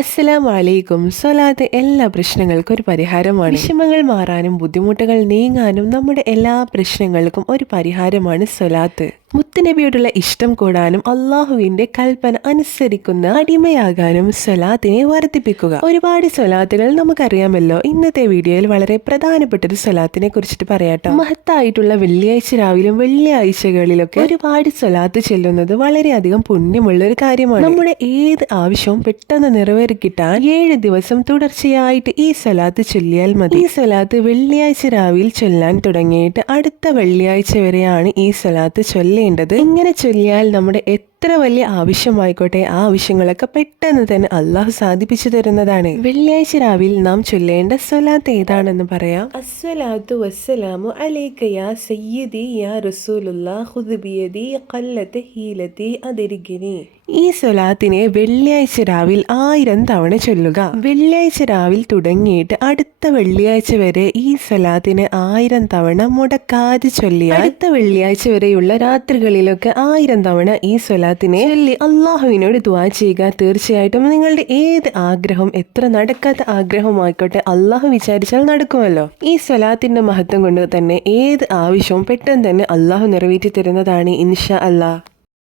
അസ്സലാമു അലൈക്കും. സ്വലാത്ത് എല്ലാ പ്രശ്നങ്ങൾക്കും ഒരു പരിഹാരമാണ്. വിഷമങ്ങൾ മാറാനും ബുദ്ധിമുട്ടുകൾ നീങ്ങാനും നമ്മുടെ എല്ലാ പ്രശ്നങ്ങൾക്കും ഒരു പരിഹാരമാണ് സ്വലാത്ത്. മുത്തുനബിയോടുള്ള ഇഷ്ടം കൂടാനും അള്ളാഹുവിന്റെ കൽപ്പന അനുസരിക്കുന്ന അടിമയാകാനും സ്വലാത്തിനെ വർദ്ധിപ്പിക്കുക. ഒരുപാട് സ്വലാത്തുകൾ നമുക്കറിയാമല്ലോ. ഇന്നത്തെ വീഡിയോയിൽ വളരെ പ്രധാനപ്പെട്ട ഒരു സ്വലാത്തിനെ കുറിച്ചിട്ട് പറയാട്ടോ. മഹത്തായിട്ടുള്ള വെള്ളിയാഴ്ച രാവിലും വെള്ളിയാഴ്ചകളിലൊക്കെ ഒരുപാട് സ്വലാത്ത് ചെല്ലുന്നത് വളരെയധികം പുണ്യമുള്ള ഒരു കാര്യമാണ്. നമ്മുടെ ഏത് ആവശ്യവും പെട്ടെന്ന് നിറവേറിക്കിട്ടാൻ 7 ദിവസം തുടർച്ചയായിട്ട് ഈ സ്വലാത്ത് ചൊല്ലിയാൽ മതി. ഈ സ്വലാത്ത് വെള്ളിയാഴ്ച രാവിലെ ചൊല്ലാൻ തുടങ്ങിയിട്ട് അടുത്ത വെള്ളിയാഴ്ച വരെയാണ് ഈ സ്വലാത്ത് ചൊല്ലേണ്ടത്. ഇങ്ങനെ ചൊല്ലിയാൽ നമ്മുടെ എത്ര വലിയ ആവശ്യമായിക്കോട്ടെ ആ ആവശ്യങ്ങളൊക്കെ പെട്ടെന്ന് തന്നെ അള്ളാഹു സാധിപ്പിച്ചു തരുന്നതാണ്. വെള്ളിയാഴ്ച രാവിലെ നാം ചൊല്ലേണ്ട സ്വലാത്ത് ഏതാണെന്ന് പറയാം. അസ്സലാത്തു വസ്സലാമു അലൈക യാ സയ്യിദി യാ റസൂലുള്ളാഹി ഖുദ് ബിയദി ഖല്ലത ഹീലതി അദ്രിഗനി. ഈ സ്വലാത്തിനെ വെള്ളിയാഴ്ച രാവിലെ 1000 തവണ ചൊല്ലുക. വെള്ളിയാഴ്ച രാവിലെ തുടങ്ങിയിട്ട് അടുത്ത വെള്ളിയാഴ്ച വരെ ഈ സ്വലാത്തിനെ 1000 തവണ മുടക്കാതെ ചൊല്ലിയാൽ അടുത്ത വെള്ളിയാഴ്ച വരെയുള്ള രാത്രികളിലൊക്കെ 1000 തവണ ഈ സ്വലാത്തിനെ ചൊല്ലി അള്ളാഹുവിനോട് ദുആ ചെയ്യുക. തീർച്ചയായിട്ടും നിങ്ങളുടെ ഏത് ആഗ്രഹം, എത്ര നടക്കാത്ത ആഗ്രഹമായിക്കോട്ടെ, അള്ളാഹു വിചാരിച്ചാൽ നടക്കുമല്ലോ. ഈ സ്വലാത്തിന്റെ മഹത്വം കൊണ്ട് തന്നെ ഏത് ആവശ്യവും പെട്ടെന്ന് തന്നെ അള്ളാഹു നിറവേറ്റി തരുന്നതാണ് ഇൻഷാ അല്ലാഹ്.